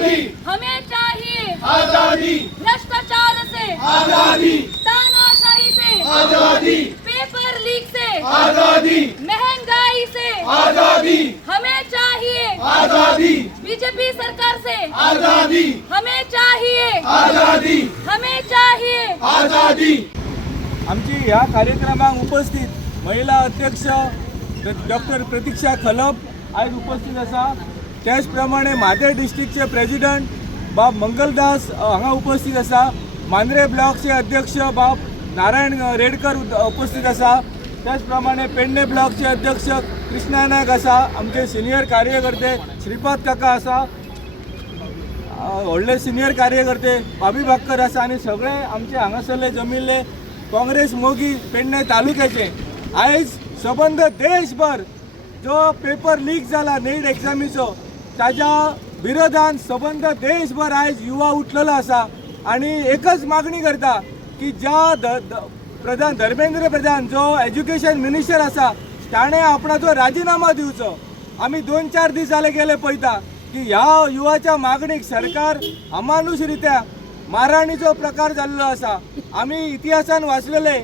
आजादी, हमें चाहिए आजादी, भ्रष्टाचार से आजादी, तानाशाही से आजादी, पेपर लीक से आजादी, महंगाई से आजादी, हमें चाहिए आजादी, बीजेपी सरकार से आजादी, हमें चाहिए आजादी, हमें चाहिए आजादी. आमची ह्या कार्यक्रमाक उपस्थित महिला अध्यक्ष डॉक्टर प्रतीक्षा खलप आज उपस्थित आसा. त्याच प्रमाणे म्हादेर डिस्ट्रिक्टचे प्रेसिडेंट बाब मंगलदास हांगा उपस्थित आसा. मांद्रे ब्लॉकचे अध्यक्ष बाब नारायण रेडकर उपस्थित आसा. त्याच प्रमाणे पेडणे ब्लॉकचे अध्यक्ष कृष्णा नायक आसा. आमचे सिनियर कार्यकर्ते श्रीपाद काका आसा. व्हडले सिनियर कार्यकर्ते बाबी बाक्कर आसा आनी सगळे आमचे हांगासरले जमिल्ले काँग्रेस मोगी पेडणे तालुक्याचे. आयज सबंद देशभर जो पेपर लीक जाला नीट एग्जामीचो ताच्या विरोधान सबंद देशभर आयज युवा उठलेलो आसा आणि एकच मागणी करता की ज्या प्रधान धर्मेंद्र प्रधान जो एज्युकेशन मिनिस्टर आसा ताणें आपणाचो राजीनामा दिवचो. आमी 2-4 दीस जाले गेले पळयता की ह्या युवाच्या मागणीक सरकार अमानुषरित्या मारहाणीचो प्रकार जाल्लो आसा. आमी इतिहासान वाचलेले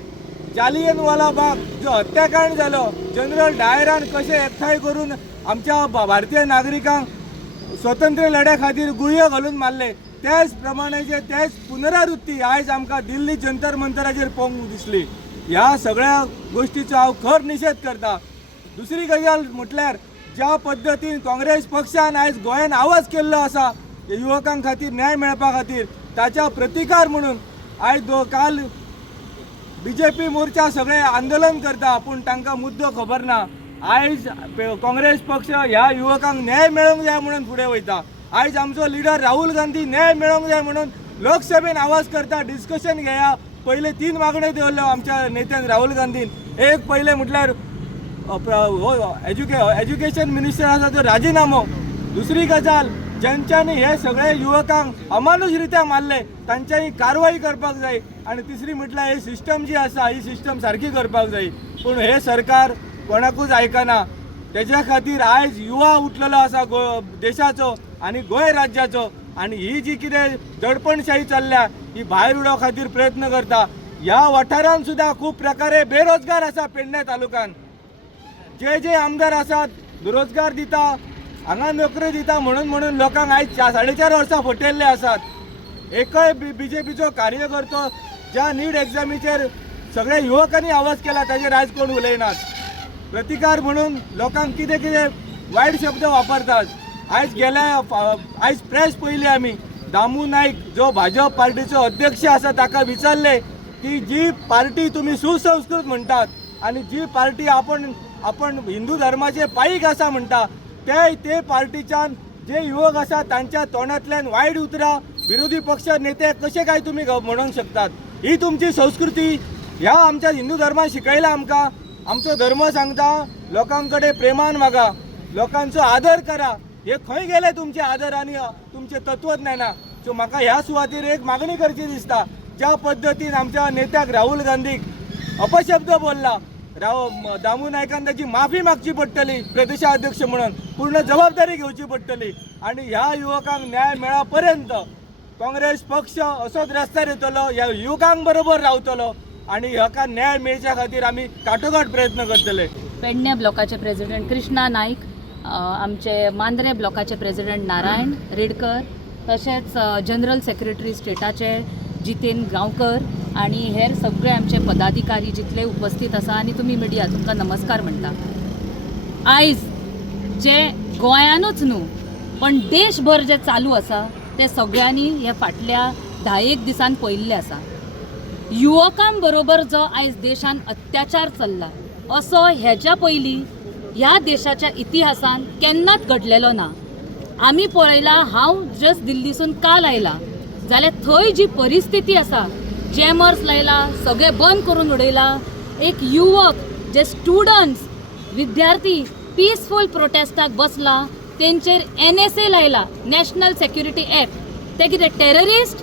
जालियनवाला बाग जो हत्याकांड जालो, जनरल डायरान कशें एकठांय करून आमच्या भारतीय नागरिकांक स्वतंत्र लढ्या खातीर गुळयो घालून मारले, त्याच प्रमाणेचे त्याच पुनरावृत्ती आयज आमकां दिल्ली जंतर मंतराचेर पळोवंक दिसली. ह्या सगळ्या गोष्टीचो हांव खर निशेध करता. दुसरी गजाल म्हटल्यार ज्या पद्दतीन काँग्रेस पक्षान आयज गोंयान आवाज केल्लो आसा युवकां खातीर न्याय मेळपा खातीर, ताच्या प्रतिकार म्हणून आयज काल बीजेपी मोर्चा सगळे आंदोलन करता पूण तांकां मुद्दो खबर ना. आयज काँग्रेस पक्ष ह्या युवकांक न्याय मेळोवंक जाय म्हणून फुडें वयता. आयज आमचो लिडर राहुल गांधी न्याय मेळोवंक जाय म्हणून लोकसभेन आवाज करता. डिस्कशन घेया. पयले 3 मागण्यो दवरल्यो आमच्या नेत्यान राहुल गांधीन. एक पयले म्हटल्यार एज्युकेशन मिनिस्टर आसा तो राजीनामो. दुसरी गजाल ज्यांच्यांनी हे सगळे युवकांक अमानुषरित्या मारले तांच्यांनी कारवाई करपाक जाय. आणि तिसरी म्हटल्यार ही सिस्टम जी आसा ही सिस्टम सारकी करपाक जाय. पूण हे सरकार कोणाकूच आयकना. तेज्या खातीर आयज युवा उठलेलो आसा देशाचो आनी गोंय राज्याचो. आनी ही जी कितें दडपणशाही चल्ल्या ही भायर उडोवपा खातीर प्रयत्न करता. ह्या वाठारांत सुद्दां खूब प्रकारे बेरोजगार आसा. पेडणे तालुक्यान जे आमदार आसात रोजगार दिता, हांगा नोकरी दिता म्हणून लोकांक आयज 4.5 वर्सां फटयल्ले आसात. एकय बीजेपीचो कार्यकर्तो ज्या नीट एग्जामीचेर सगळे युवकांनी आवाज केला ताजेर आयज कोण उलयनात. प्रतिकार म्हणून लोकांक कितें वायट शब्द वापरतात. आयज प्रेस पयली आमी दामू नाईक जो भाजप पार्टीचो अध्यक्ष आसा ताका विचारले की जी पार्टी तुम्ही सुसंस्कृत म्हणटात आणि जी पार्टी आपण हिंदू धर्माचे पायीक आसा म्हणटा ते पार्टीच्यान जे युवक आसा तांच्या तोंडांतल्यान वायट उतरां विरोधी पक्ष नेते कशे काय तुम्ही म्हणूंक शकतात. ही तुमची संस्कृती ह्या आमच्या हिंदू धर्मान शिकयला आमकां. आमचो धर्म सांगता लोकांकडे प्रेमान वागा, लोकांचो आदर करा. हे खंय गेले तुमचे आदर आणि तुमचे तत्वज्ञाना. सो म्हाका ह्या सुवातेर एक मागणी करची दिसता. ज्या पद्दतीन आमच्या नेत्याक राहुल गांधीक अपशब्द बोलला, दामू नायकान त्याची माफी मागची पडटली प्रदेशाध्यक्ष म्हणून, पूर्ण जबाबदारी घेवची पडटली. आणि ह्या युवकांक न्याय मेळा पर्यंत काँग्रेस पक्ष असोच रस्त्यार येतलो, ह्या युवकांक बरोबर रावतलो आणि ह्याका न्याय मेळच्या खातीर आमी काटोकाट प्रयत्न करतले. पेडणे ब्लॉकाचे प्रेसिडेंट कृष्णा नाईक, आमचे मांद्रे ब्लॉकाचे प्रेसिडेंट नारायण रेडकर, तशेंच जनरल सेक्रेटरी स्टेटाचे जितेन गांवकर आणि हेर सगळे आमचे पदाधिकारी जितले उपस्थित आसा आणि तुम्ही मिडिया तुमकां नमस्कार म्हणटा. आयज जे गोंयानूच न्हू पण देशभर जे चालू आसा ते सगळ्यांनी हे फाटल्या 10 दिसान पळयल्ले आसा. युवकां बरोबर जो आयज देशान अत्याचार चल्ला असो हेच्या पयलीं ह्या देशाच्या इतिहासान केन्नाच घडलेलो ना. आमी पळयला, हांव जस्ट दिल्लीसून काल आयला जाल्यार थंय जी परिस्थिती आसा, जॅमर्स लायला, सगळे बंद करून उडयला. एक युवक जे स्टुडंट्स विद्यार्थी पीसफूल प्रोटेस्टाक बसला तेंचेर NSA लायला, नॅशनल सेक्युरिटी एक्ट. ते कितें टेररिस्ट?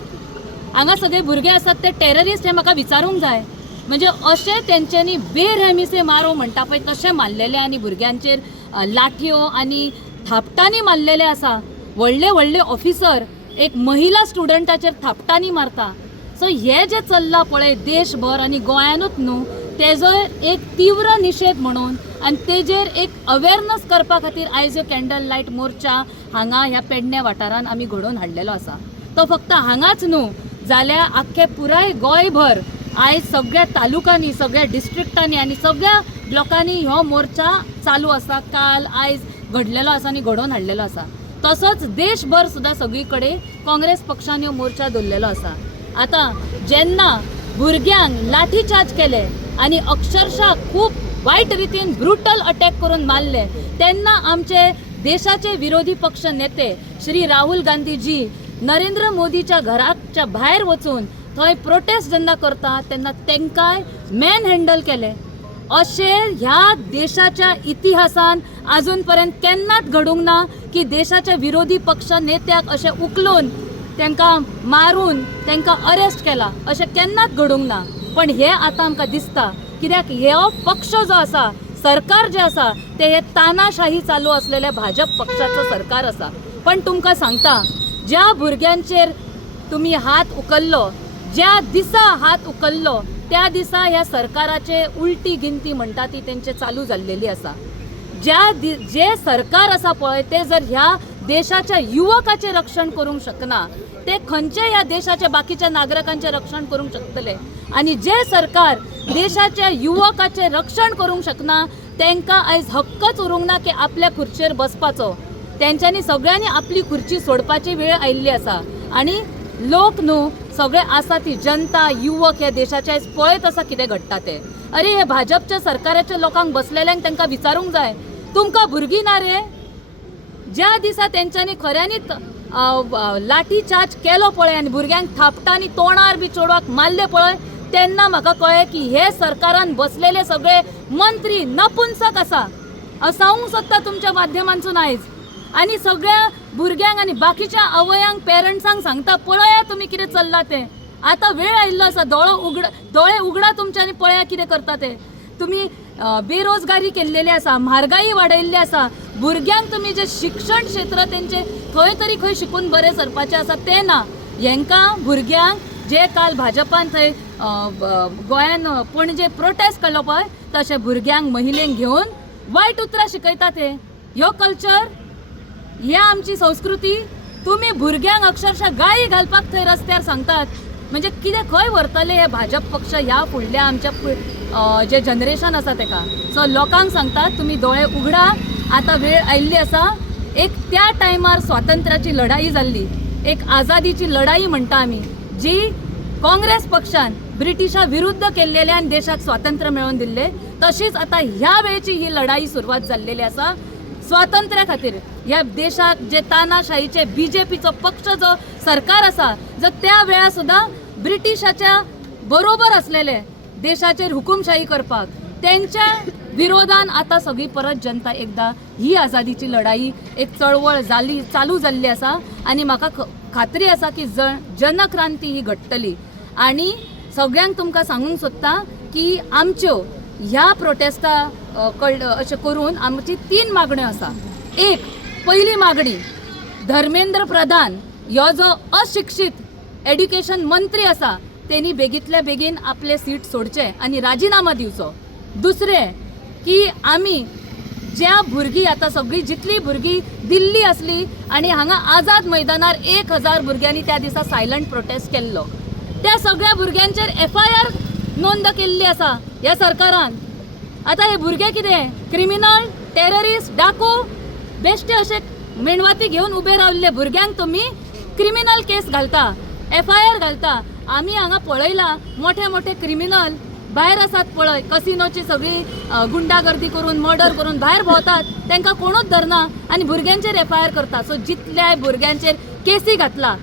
हांगा सगळे भुरगे आसात ते टेररिस्ट हे म्हाका विचारूंक जाय. म्हणजे अशें तेंच्यांनी बेरहमीसे मारो म्हणटा पळय तशें मारलेले आनी भुरग्यांचेर लाठयो आनी थापटांनी मारलेले आसा. व्हडले व्हडले ऑफिसर एक महिला स्टुडंटाचेर थापटांनी मारता. सो हे जे चल्लां पळय देशभर आनी गोंयानूच न्हू, तेजो एक तीव्र निशेध म्हणून आनी तेजेर एक अवेरनस करपा खातीर आयज ह्यो कॅन्डल लायट मोर्चा हांगा ह्या पेडणे वाठारान आमी घडोवन हाडलेलो आसा. तो फक्त हांगाच न्हू जाल्यार आख्खे पुराय गोंयभर आयज सगळ्या तालुकांनी, सगळ्या डिस्ट्रिक्टांनी आनी सगळ्या ब्लॉकांनी हो मोर्चा चालू आसा. काल आयज घडलेलो आसा आनी घडोवन हाडलेलो आसा. तसोच देशभर सुद्दां सगळी कडेन काँग्रेस पक्षान हो मोर्चा दवरलेलो आसा. आतां जेन्ना भुरग्यांक लाठीचार्ज केले आनी अक्षरशः खूब वायट रितीन ब्रुटल अटॅक करून मारले, तेन्ना आमचे देशाचे विरोधी पक्ष नेते श्री राहुल गांधीजी नरेंद्र मोदीच्या घराच्या भायर वचून थंय प्रोटेस्ट जेन्ना करता तेन्ना तांकांय मॅन हँडल केले. अशें ह्या देशाच्या इतिहासान आजून पर्यंत केन्नाच घडूंक ना की देशाच्या विरोधी पक्ष नेत्याक अशें उखलून तांकां मारून तांकां अरेस्ट केला. अशें केन्नाच घडूंक ना. पण हे आतां आमकां दिसता कित्याक हो पक्ष जो आसा, सरकार जे आसा ते हे तानाशाही चालू असलेल्या भाजप पक्षाचं सरकार आसा. पण तुमकां सांगता, ज्या भुरग्यांचेर तुमी हात उखल्लो, ज्या दिसा हात उखल्लो त्या दिसा ह्या सरकाराचे उलटी गिनती म्हणटा ती तेंचे चालू जाल्लेली आसा. जे सरकार आसा पळय ते जर ह्या देशाच्या युवकाचे रक्षण करूंक शकना, ते खंयचे ह्या देशाच्या बाकीच्या नागरिकांचे रक्षण करूंक शकतले. आणि जे सरकार देशाच्या युवकाचे रक्षण करूंक शकना तांकां आयज हक्कच उरूंक ना की आपल्या खुर्चेर बसपाचो. तेंच्यांनी सगळ्यांनी आपली खुर्ची सोडपाची वेळ आयिल्ली आसा. आणि लोक न्हू सगळे आसा ती जनता, युवक हे देशाचे आयज पळयत आसा कितें घडटा ते. अरे हे भाजपच्या सरकाराच्या लोकांक बसलेल्यांक तांकां विचारूंक जाय, तुमकां भुरगीं ना रे? ज्या दिसा तेंच्यांनी खऱ्यांनीच लाठी चार्ज केलो पळय आनी भुरग्यांक थापटांनी तोंडार बी चोडवाक मारले पळय, तेन्ना म्हाका कळ्ळें की हे सरकारान बसलेले सगळे मंत्री नपुंसक आसा. सांगूंक सोदता तुमच्या माध्यमांतून आयज. आनी सगळ्या भुरग्यांक आनी बाकीच्या आवयांक, पेरंट्सांक सांगता, पळया तुमी कितें चल्लां तें. आतां वेळ आयिल्लो आसा, दोळे उगडा तुमच्यांनी, पळया कितें करता तें. तुमी बेरोजगारी केल्लेली आसा, म्हारगाई वाडयल्ली आसा. भुरग्यांक तुमी जे शिक्षण क्षेत्र तेंचे खंय तरी खंय शिकून बरें सरपाचें आसा तें ना. हेंकां भुरग्यांक जे काल भाजपान थंय गोंयान पणजे प्रोटेस्ट केलो पळय, तशें भुरग्यांक, महिलेंक घेवन वायट उतरां शिकयता ते. ह्यो कल्चर, ही आमची संस्कृती. तुमी भुरग्यांक अक्षरशः गाळी घालपाक थंय रस्त्यार सांगतात. म्हणजे कितें खंय व्हरतले हे भाजप पक्ष ह्या फुडल्या आमच्या जे जनरेशन आसा तेका. सो लोकांक सांगतात, तुमी दोळे उगडा. आतां वेळ आयिल्ली आसा. एक त्या टायमार स्वातंत्र्याची लढाई जाल्ली, एक आझादीची लढाई म्हणटा आमी, जी काँग्रेस पक्षान ब्रिटिशा विरुद्ध केल्लेल्यान देशाक स्वातंत्र्य मेळोवन दिल्ले. तशीच आता ह्या वेळची ही लढाई सुरवात जाल्लेली आसा स्वातंत्र्या खातीर. ह्या देशाक जे तानाशाहीचे बीजेपीचो पक्ष जो सरकार आसा, जर त्या वेळा सुद्धा ब्रिटिशाच्या बरोबर असलेले देशाचेर हुकुमशाही करपाक, त्यांच्या विरोधान आता सगळी परत जनता एकदा ही आझादीची लढाई, एक चळवळ चालू जाल्ली आसा. आणि म्हाका खात्री आसा की जनक्रांती ही घडटली. आणि सगळ्यांक तुमकां सांगूंक सोदता की आमच्यो ह्या प्रोटेस्टा अशें करून आमची 3 मागण्यो आसा. एक, पहिली मागणी, धर्मेंद्र प्रधान ह्यो जो अशिक्षित एड्युकेशन मंत्री आसा तेणी बेगीतल्या बेगीन आपले सीट सोडचे आनी राजिनामा दिवचो. दुसरें की आमी ज्या भुरगीं आतां सगळीं जितली भुरगीं दिल्ली असली आनी हांगा आझाद मैदानार 1000 भुरग्यांनी त्या दिसा सायलंट प्रोटेस्ट केल्लो, त्या सगळ्या भुरग्यांचेर FIR नोंद केल्ली आसा ह्या सरकारान. आतां हे भुरगे कितें क्रिमिनल, टेररिस्ट, डाकू, बेश्टे अशे मेणवाती घेवन उबे रावल्ले भुरग्यांक तुमी क्रिमिनल केस घालता, FIR घालता. आमी हांगा पळयला मोठे मोठे क्रिमिनल भायर आसात पळय, कसिनोची सगळी गुंडागर्दी करून, मर्डर करून भायर भोंवतात, तांकां कोणूच धरना आनी भुरग्यांचेर FIR करता. सो जितल्या भुरग्यांचेर केसी घातला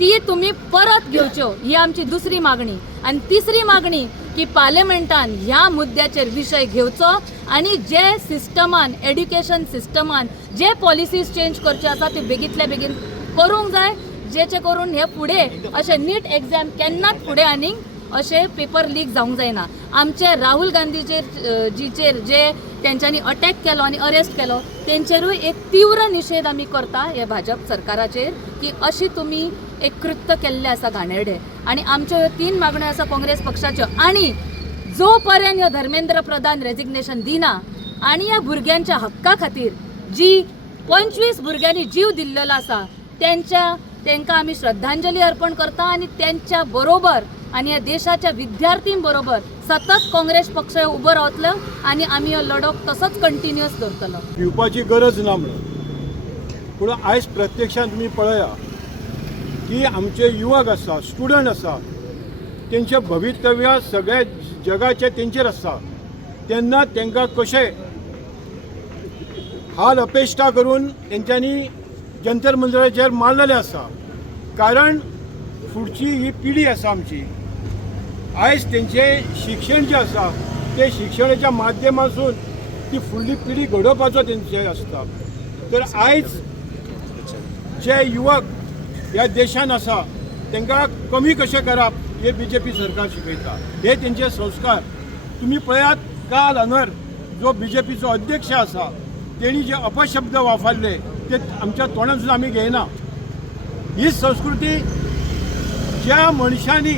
ती तुमी परत घेवच्यो, ही आमची दुसरी मागणी. आणि तिसरी मागणी की पार्लिमेंटान ह्या मुद्द्याचेर विशय घेवचो आणि जे सिस्टमान, एड्युकेशन सिस्टमान जे पॉलिसीज चेंज करचे आसा ते बेगीतल्या बेगीन करूंक जाय, जेचे करून हे फुडें अशे नीट एग्जाम केन्नाच फुडें आनीक अशे पेपर लीक जावंक जायना. आमचे राहुल गांधीचेर जीचेर जे तेंच्यांनी अटॅक केलो आनी अरेस्ट केलो तेंचेरूय एक तीव्र निशेध आमी करता हे भाजप सरकाराचेर की अशी तुमी एक कृत्य केल्ले आसा घाणेरडे. आनी आमच्यो ह्यो 3 मागण्यो आसा काँग्रेस पक्षाच्यो. आनी जो पर्यंत ह्यो धर्मेंद्र प्रधान रेजिग्नेशन दिना आनी ह्या भुरग्यांच्या हक्का खातीर जी 25 भुरग्यांनी जीव दिल्लेलो आसा तेंकां आमी श्रद्धांजली अर्पण करता आनी त्यांच्या बरोबर आनी ह्या देशाच्या विद्यार्थीं बरोबर सतत काँग्रेस पक्ष उबो रावतलो आनी आमी हो लढो तसोच कंटिन्युअस दवरतलो. पिवपाची गरज ना म्हणून पूण आयज प्रत्यक्षात तुमी पळया की आमचे युवक आसा स्टुडंट आसा तेंचे भवितव्य सगळ्या जगाचे तेंचेर आसा तेन्ना तेंकां कशे हाल अपेष्टा करून तेंच्यांनी जंतर मंतराचेर मारलेले आसा. कारण फुडची ही पिढी आसा आमची आयज तेंचे शिक्षण जे आसा ते शिक्षणाच्या माध्यमातून ती फुडली पिढी घडोवपाचो तेंचे आसता. तर आयज जे युवक ह्या देशान आसा तेंकां कमी कशें करप हे BJP सरकार शिकयता. हे तेंचे संस्कार तुमी पळयात. काल हांगर जो BJPचो अध्यक्ष आसा तेणी जे अपशब्द वापरले ते आमच्या तोंडान सुद्दां आमी घेयना. ही संस्कृती ज्या मनशांनी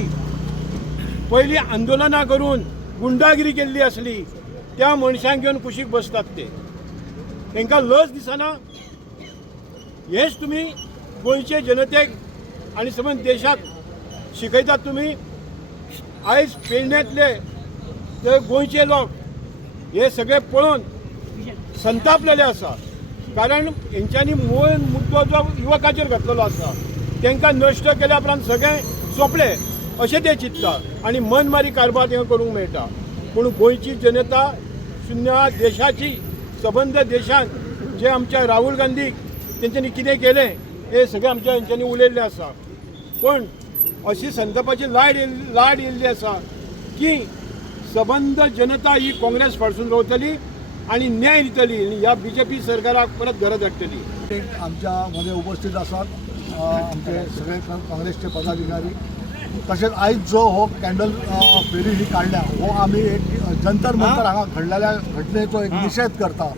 पयलीं आंदोलनां करून गुंडागिरी केल्ली आसली त्या मनशांक घेवन कुशीक बसतात ते. तांकां लज दिसना. हेच तुमी गोंयचे जनतेक आनी समज देशाक शिकयतात. तुमी आयज पेडण्यांतले ते गोंयचे लोक हे सगळे पळोवन संतापलेले आसा. कारण हेंच्यांनी मूळ मुद्दो जो युवकाचेर घातलेलो आसा तांकां नश्ट केल्या उपरांत सगळें सोंपलें अशें ते चिंतता आनी मनमारी कारभार तांकां करूंक मेळटा. पूण गोंयची जनता शुन्य देशाची सबंद देशान जे आमच्या राहुल गांधीक तेंच्यांनी कितें केलें हे सगळें आमच्या हेंच्यांनी उलयल्लें आसा. पूण अशी संतापाची लाड येयल्ली आसा की सबंद जनता ही काँग्रेस फाटसून रावतली आणि न्याय दितली ह्या BJP सरकाराक परत गरज हाडटली. आमच्या मध्ये उपस्थित असतात आमचे सगळे काँग्रेसचे पदाधिकारी. तसेच आयज जो हो कॅन्डल फेरी ही काढल्या हो आम्ही एक जंतर मंतर हांगा घडलेल्या घटनेचो एक निषेध करता.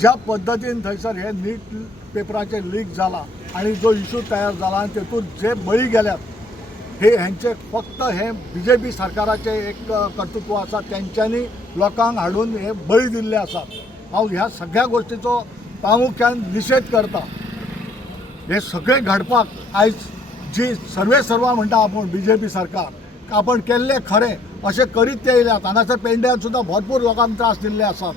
ज्या पद्धतीन थंयसर हे नीट पेपराचे लीक जाला आणि जो इशू तयार जाला आणि तेतून जे बळी गेल्यात हे ह्यांचे फक्त हे BJP सरकाराचे एक कर्तृत्व आसा. त्यांच्यानी लोकांक हाडून हे बळी दिल्ले आसात. हांव ह्या सगळ्या गोष्टीचो प्रामुख्यान निषेध करता. हे सगळे घडपाक आयज जी सर्वा म्हणटा आपण BJP सरकार आपण केल्ले खरें अशें करीत ते येयल्यात. हांगासर पेडण्यात सुद्दां भरपूर लोकांक त्रास दिल्ले आसात.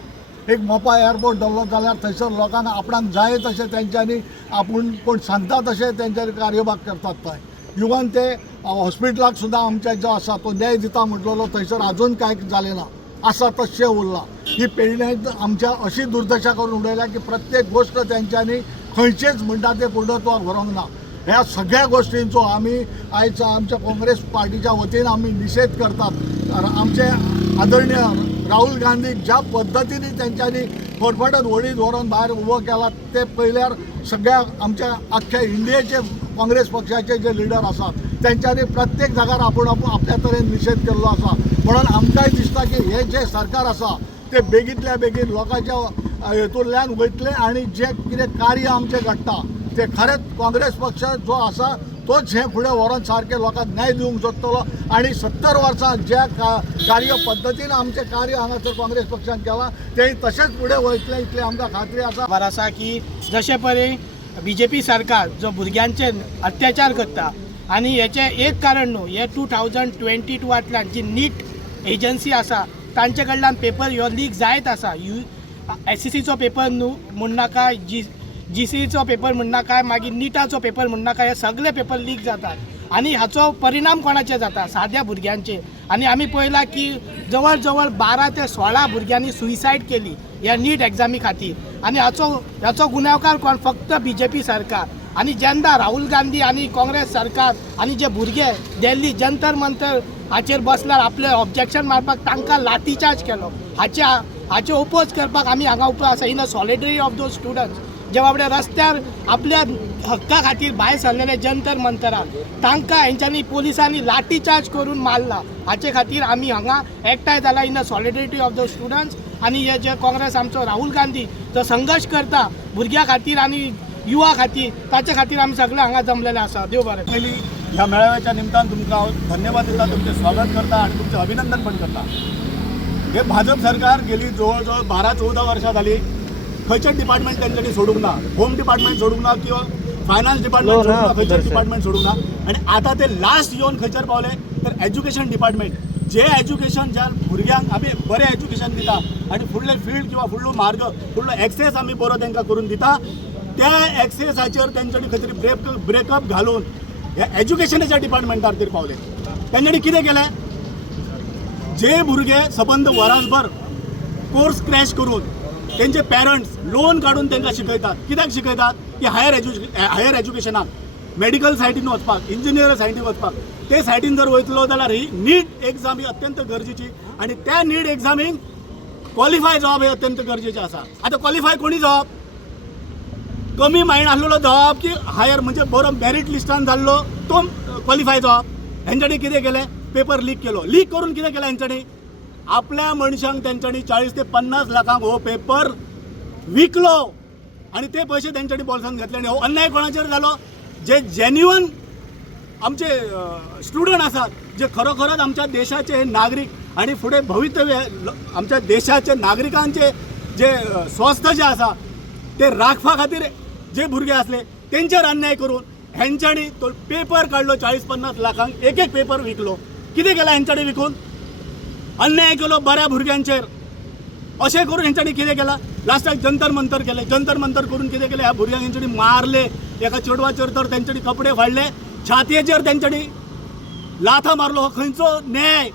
एक मोपा एअरपोर्ट धरलो जाल्यार थंयसर लोकांक आपणाक जाय तशें तेंच्यांनी आपूण कोण सांगता तशें तेंच्यांनी कार्यभाग करतात थंय. इवन ते हॉस्पिटलाक सुद्दां आमच्या जो आसा तो न्याय दिता म्हटलेलो थंयसर अजून कांय जालें ना. आसा तशें उरला. ही पेडण्यांत आमच्या अशी दुर्दशा करून उडयल्या की प्रत्येक गोष्ट तेंच्यांनी खंयचेच म्हणटा ते पूर्णत्वाक व्हरूंक ना. ह्या सगळ्या गोष्टींचो आमी आयज आमच्या काँग्रेस पार्टीच्या वतीन आमी निषेध करतात. आमचे आदरणीय राहुल गांधीक ज्या पद्धतीने त्यांच्यानी फटफटत व्हडीत व्हरून भायर उबो केला ते पयल्यार सगळ्या आमच्या अख्ख्या इंडियेचे काँग्रेस पक्षाचे जे लिडर आसात त्यांच्यानी प्रत्येक जाग्यार आपूण आपल्या तरेन निषेध केल्लो आसा. म्हणून आमकांय दिसता की हे जे सरकार आसा ते बेगींतल्या बेगीन लोकांच्या हेतूंतल्यान वयतले आणि जे कितें कार्य आमचें घडटा ते खरेंच काँग्रेस पक्ष जो आसा तोच हे फुडें व्हरून सारके लोकांक न्याय दिवंक सोदतलो आणि 70 वर्सां ज्या कार्य पद्दतीन आमचें कार्य हांगासर काँग्रेस पक्षान केलां तें तशेंच फुडें वयतलें इतली आमकां खात्री आसा. खबर आसा की जशे परी BJP सरकार जो भुरग्यांचेर अत्याचार करता आणि हेचे एक कारण न्हू हे 2022 जी नीट एजन्सी आसा तांचे कडल्यान पेपर ह्यो लीक जायत आसा. SSCचो पेपर न्हू म्हणनाका GCEचो पेपर म्हणनाका मागीर नीटाचो पेपर म्हणनाका हे सगळे पेपर लीक जातात आणि हाचो परिणाम कोणाचे जाता साद्या भुरग्यांचेर. आणि आमी पळयलां की जवळ जवळ 12 ते 16 भुरग्यांनी सुइसायड केली ह्या नीट एग्जामी खातीर आणि हाचो गुन्यांवकार कोण फक्त BJP सरकार. आणि जेन्ना राहुल गांधी आणि काँग्रेस सरकार आणि जे भुरगे दिल्ली जंतर मंतर हाचेर बसल्यार आपले ऑब्जेक्शन मारपाक तांकां लाठीचार्ज केलो. हाचे ओपोज करपाक आमी हांगा उबो आसा in a सॉलिडरी of those students जे बाबडे रस्त्यार आपल्या हक्का खातीर भायर सरलेले जंतर मंतरार तांकां हेंच्यांनी पोलिसांनी लाठी चार्ज करून मारला. हाचे खातीर आमी हांगा एकठांय जाला in a solidarity of the students आणि हे जे काँग्रेस आमचो राहुल गांधी जो संघर्ष करता भुरग्यां खातीर आणि युवा खातीर ताचे खातीर आमी सगळे हांगा जमलेले आसा. देव बरें. पहिली ह्या मेळाव्याच्या निमतान तुमकां हांव धन्यवाद दिता, तुमचें स्वागत करता आणि तुमचें अभिनंदन पण करता. हे भाजप सरकार गेली जवळ 12-14 वर्षां जाली खंयचेच डिपार्टमेंट तेंच्यांनी सोडूंक ना. होम डिपार्टमेंट सोडूंक ना किंवा फायनान्स डिपार्टमेंट सोडूंक ना, खंयचेच डिपार्टमेंट सोडूंक ना. आणि आता ते लास्ट येवन खंयचेर पावले तर एज्युकेशन डिपार्टमेंट. जे एज्युकेशन ज्या भुरग्यांक आमी बरें एज्युकेशन दिता आणि फुडले फील्ड किंवा फुडलो मार्ग फुडलो एक्सेस आमी बरो तांकां करून दिता, त्या एक्सेसाचेर तेंच्यांनी खंय तरी ब्रेकअप घालून ह्या एज्युकेशनाच्या डिपार्टमेंटार तरी पावले. तेंच्यांनी कितें केलें, जे भुरगे सबंद वरासभर कोर्स क्रॅश करून तेंचे पेरंट्स लोन काढून तांकां शिकयतात. कित्याक शिकयतात की हायर एज्युकेशनाक मेडिकल सायटीन वचपाक, इंजिनियर सायटीन वचपाक. ते सायटीन जर वयतलो जाल्यार ही नीट एग्जाम ही अत्यंत गरजेची आणि त्या नीट एग्जामीक क्वॉलिफाय जावप हे अत्यंत गरजेचें आसा. आतां क्वॉलिफाय कोणी जावप, कमी मायंड आसलेलो जावप की हायर म्हणजे बरो मेरिट लिस्टान जाल्लो तो क्वॉलिफाय जावप. हेंच्यांनी कितें केलें, पेपर लीक केलो. लीक करून कितें केलें हेंच्यांनी, आपल्या मनशांक तेंच्यांनी 40 ते 50 लाखांक हो पेपर विकलो आणि ते पयशे तेंच्यांनी बॉल्सान घातले. आणि हो अन्याय कोणाचेर जालो, जे जेन्युअन आमचे स्टुडंट आसात, जे खरोखरच आमच्या देशाचे नागरीक आणि फुडें भवितव्य आमच्या देशाचे नागरिकांचे जे स्वस्थ जे आसा ते राखपा खातीर जे भुरगे असले तेंचेर अन्याय करून हेंच्यांनी तो पेपर काडलो 40-50 लाखांक. एक पेपर विकलो. कितें केलां हेंच्यांनी विकून, अन्याय केलो बऱ्या भुरग्यांचेर. अशें करून हेंच्यांनी कितें केलां, लास्टाक जंतर मंतर केलें. जंतर मंतर करून कितें केलें, ह्या भुरग्यांक हेंच्यांनी मारले. एका चेडवाचेर तर तेंच्यांनी कपडे फाडले, छातयेचेर तेंच्यांनी लाथा मारलो. हो खंयचो न्याय,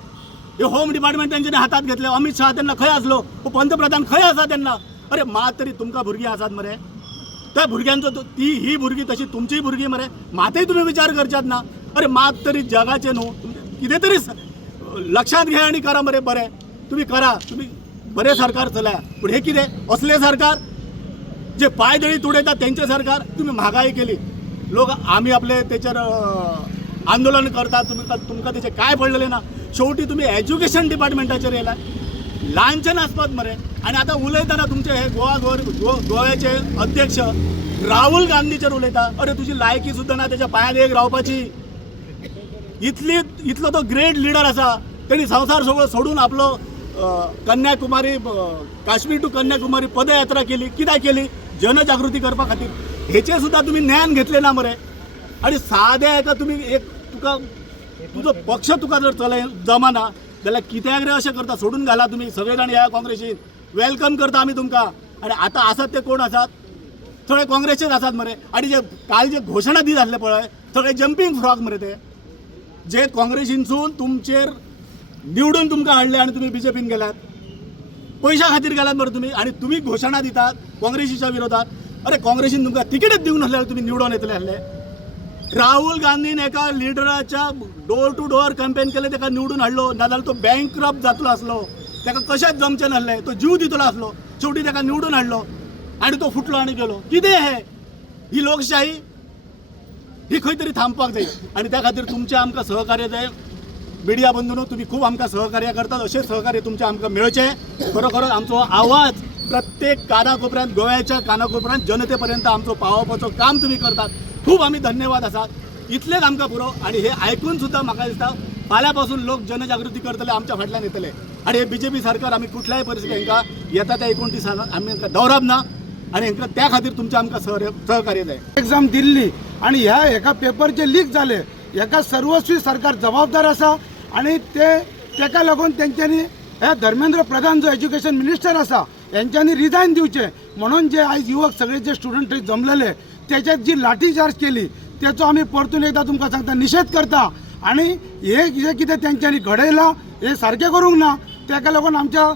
हे होम डिपार्टमेंट तेंच्यांनी हातात घेतले. अमित शहा तेन्ना खंय आसलो, पंतप्रधान खंय आसा तेन्ना. अरे मात तरी तुमकां भुरगीं आसात मरे, त्या भुरग्यांचो ही भुरगीं तशी तुमचीय भुरगीं मरे, मातय तुमी विचार करच्यात ना. अरे मात तरी जगाचे न्हू, कितें तरी लक्षात घ्या आणि करा मरे. बरें तुम्ही करा, तुम्ही बरें सरकार चलया, पूण हे कितें असले सरकार जे पायदळी तुडयतात तेंचे सरकार. तुम्ही महागाई केली, लोक आमी आपले तेचेर आंदोलन करतात, तुमकां तेचे काय पडलेले ना. शेवटी तुम्ही एज्युकेशन डिपार्टमेंटाचेर येयला, लांछन आसपात मरे. आणि आता उलयतना तुमचे हे गोव्याचे अध्यक्ष राहुल गांधीचेर उलयता. अरे तुजी लायकी सुद्दां ना तेच्या पांयार एक रावपाची. इतलो तो ग्रेट लिडर आसा, तेणी संवसार सगळो सोडून आपलो कन्याकुमारी काश्मीर टू कन्याकुमारी पदयात्रा केली. कित्याक केली, जनजागृती करपा खातीर. हेचे सुद्दां तुम्ही ज्ञान घेतले ना मरे. आणि साद्या एका तुम्ही एक तुजो पक्ष तुका जर चलय जमाना जाल्यार कित्याक रे अशें करता, सोडून घाला तुम्ही. सगळे जाण ह्या काँग्रेसीन वेलकम करता आमी तुमकां. आणि आता आसात ते कोण आसात, थोडे काँग्रेसचेच आसात मरे. आणि जे काल जे घोशणा दीत आसले पळय सगळे जम्पिंग फ्रॉक मरे, ते जे काँग्रेसीनसून तुमचेर निवडून तुमकां हाडले आणि तुम्ही बीजेपीन गेल्यात, पैशा खातीर गेल्यात मरे तुम्ही. आणि तुम्ही घोशणा दितात काँग्रेसीच्या विरोधात. अरे काँग्रेसीन तुमकां तिकेटच दिवंक नासल्यार तुम्ही निवडून येतले आसले. राहुल गांधीन एका लिडराच्या डोर टू डोर कॅम्पेन केले, ताका निवडून हाडलो. नाजाल्यार तो बँकरप्ट जातलो आसलो, ताका कशेंच जमचें नासलें, तो जीव दितलो आसलो. शेवटी ताका निवडून हाडलो आणि तो फुटलो आणि गेलो. कितें हे, ही लोकशाही ही खंय तरी थांबपाक जाय. आणि त्या खातीर तुमचें आमकां सहकार्य जाय. मिडिया बंधूनो, तुम्ही खूप आमकां सहकार्य करतात, अशें सहकार्य तुमचें आमकां मेळचें. खरोखरच आमचो आवाज प्रत्येक कानाकोपऱ्यांत, गोव्याच्या कानाकोपऱ्यांत जनतेपर्यंत आमचो पावोवपाचो काम तुम्ही करतात. खूप आमी धन्यवाद आसात. इतलेच आमकां पुरो. आणि हे आयकून सुद्दां म्हाका दिसता फाल्यां पासून लोक जनजागृती करतले, आमच्या फाटल्यान येतले. आणि हे बीजेपी सरकार आमी कुठल्याय परिस्थितीत हांकां येता त्या 29 आमी हांकां दवरप ना. आणि हांकां त्या खातीर तुमचें आमकां सहकार्य जाय. एग्जाम दिल्ली आणि ह्या एका पेपरचे लीक झाले, एका सर्वस्वी सरकार जबाबदार आसा. आणि तेका लागून तेंच्यांनी ह्या धर्मेंद्र प्रधान जो एज्युकेशन मिनिस्टर आसा यांच्यांनी रिजायन दिवचे. म्हणून जे आयज युवक सगळे जे स्टुडंट थंय जमलेले त्याच्यात जी लाठीचार्ज केली त्याचो आमी परतून एकदा तुमकां सांगता निषेध करता. आणि हे जे कितें तेंच्यांनी घडयलां हे सारकें करूंक ना. तेका लागून आमच्या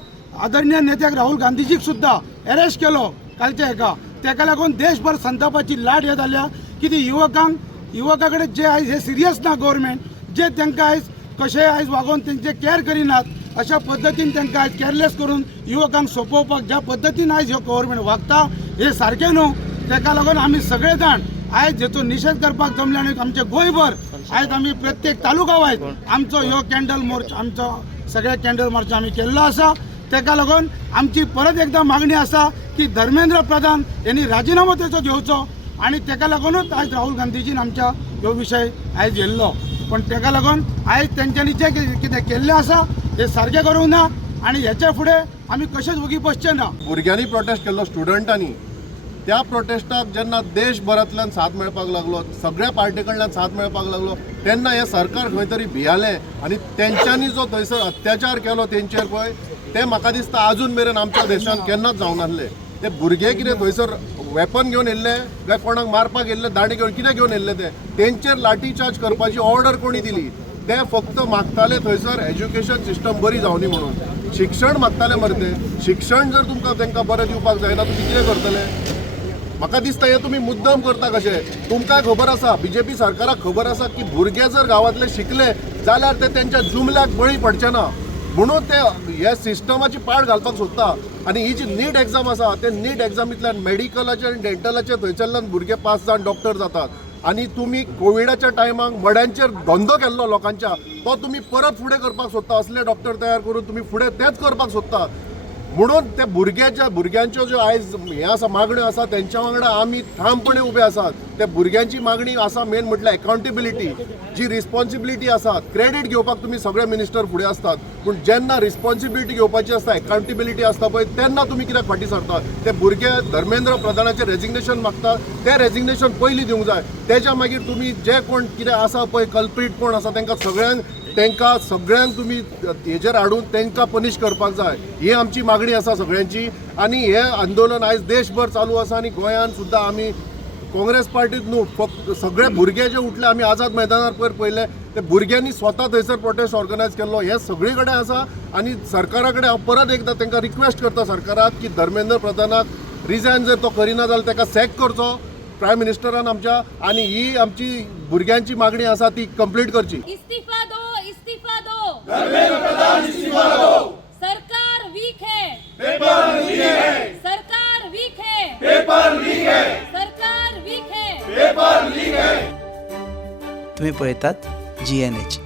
आदरणीय नेत्याक राहुल गांधीजीक सुद्दां अरेस्ट केलो कालच्या हेका. तेका लागून देशभर संतापाची लाट हे जाल्या की ती युवकां कडेन जे आयज हे सिरियस ना गव्हर्मेंट, जे तांकां आयज कशें आयज वागोवन तेंचे केअर करिनात, अशा पद्दतीन तांकां आयज केअरलेस करून युवकांक सोंपोवपाक ज्या पद्दतीन आयज ह्यो गव्हर्मेंट वागता हे सारकें न्हू. तेका लागून आमी सगळे जाण आयज हेचो निशेध करपाक जमले. आणि आमचे गोंयभर आयज आमी प्रत्येक तालुका वायज आमचो ह्यो कॅन्डल मोर्च, आमचो सगळे कॅन्डल मोर्च आमी केल्लो आसा. ताका लागून आमची परत एकदा मागणी आसा की धर्मेंद्र प्रधान यांनी राजीनामो तेचो घेवचो आणि ताका लागूनच आज राहुल गांधीजीन आमच्या ह्यो विशय आयज येयल्लो. पण ताका लागून आयज तेंच्यांनी जे कितें केल्लें आसा हे सारकें करूंक ना आणि ह्याच्या फुडें आमी कशेंच वगी बसचे ना. भुरग्यांनी प्रोटेस्ट केल्लो स्टुडंटांनी, त्या प्रोटेस्टाक जेन्ना देशभरांतल्यान साथ मेळपाक लागलो, सगळ्या पार्टी कडल्यान साथ मेळपाक लागलो, तेन्ना हे सरकार खंय तरी भियालें आणि तेंच्यांनी जो थंयसर अत्याचार केलो तेंचेर पळय ते म्हाका दिसता अजून मेरेन आमच्या देशांत केन्नाच जावं नासले. ते भुरगे कितें थंयसर वेपन घेवन येयल्ले काय कोणाक मारपाक येयल्ले दांडे घेवन कितें घेवन येयल्ले तेंचेर लाठी चार्ज करपाची ऑर्डर कोणी दिली? ते फक्त मागताले थंयसर एज्युकेशन सिस्टम बरी जावनी म्हणून. शिक्षण मागताले मरे ते. शिक्षण जर तुमकां तांकां बरें दिवपाक जायना तुमी कितें करतले? म्हाका दिसता हे तुमी मुद्दम करता कशें. तुमकां खबर आसा, बीजेपी सरकाराक खबर आसा की भुरगे जर गांवांतले शिकले जाल्यार ते तेंच्या जुमल्याक बळी पडचे ना म्हणून ते हे सिस्टमाची पाड घालपाक सोदता. आनी ही जी नीट एग्जाम आसा ते नीट एग्जामींतल्यान मेडिकलाचे आनी डेंटलाचे थंयसरल्यान भुरगे पास जावन डॉक्टर जातात. आणि तुम्ही कोविडाच्या टायमाक मड्यांचेर धंदो केल्लो लोकांच्या तो तुम्ही परत फुडें करपाक सोदता. असले डॉक्टर तयार करून तुम्ही फुडें तेच करपाक सोदता. म्हणून ते भुरग्यांच्यो ज्यो आयज हे आसा मागण्यो आसा तेंच्या वांगडा आमी ठामपणे उबे आसात. त्या भुरग्यांची मागणी आसा मेन म्हटल्यार अकाउंटेबिलिटी, जी रिस्पॉन्सिबिलिटी आसा. क्रेडीट घेवपाक तुमी सगळे मिनिस्टर फुडें आसतात पूण जेन्ना रिस्पॉन्सिबिलिटी घेवपाची आसता, अकाउंटेबिलिटी आसता पळय तेन्ना तुमी कित्याक फाटीं सरतात? ते भुरगे धर्मेंद्र प्रधानाचें रेजिग्नेशन मागतात, तें रेजिग्नेशन पयलीं दिवंक जाय. तेच्या मागीर तुमी जे कोण कितें आसा पळय कल्प्रीट कोण आसा तेंकां सगळ्यांक तुमी हेजेर हाडून तेंकां पनीश करपाक जाय. ही आमची मागणी आसा सगळ्यांची. आनी हे आंदोलन आयज देशभर चालू आसा आनी गोंयांत सुद्दां आमी काँग्रेस पार्टीत न्हू फक्त सगळे भुरगे जे उठले आमी आझाद मैदानार पयले ते भुरग्यांनी स्वता थंयसर प्रोटेस्ट ऑर्गनायज केल्लो. हे सगळे कडेन आसा आनी सरकारा कडेन हांव परत एकदां तांकां रिक्वेस्ट करता सरकाराक की धर्मेंद्र प्रधानाक रिजायन जर तो करिना जाल्यार ताका सॅक करचो प्रायम मिनिस्टरान आमच्या. आनी ही आमची भुरग्यांची मागणी आसा ती कंप्लीट करची. इस्तीफा दो, इस्तीफा दो. धर्मेंद्र प्रधान इस्तीफा दो. सरकार वीक है. पेपर लीक है. सरकार वीक है. पेपर लीक है. सरकार वीक है. पेपर लीक है. तुम्ही पळयतात GNH.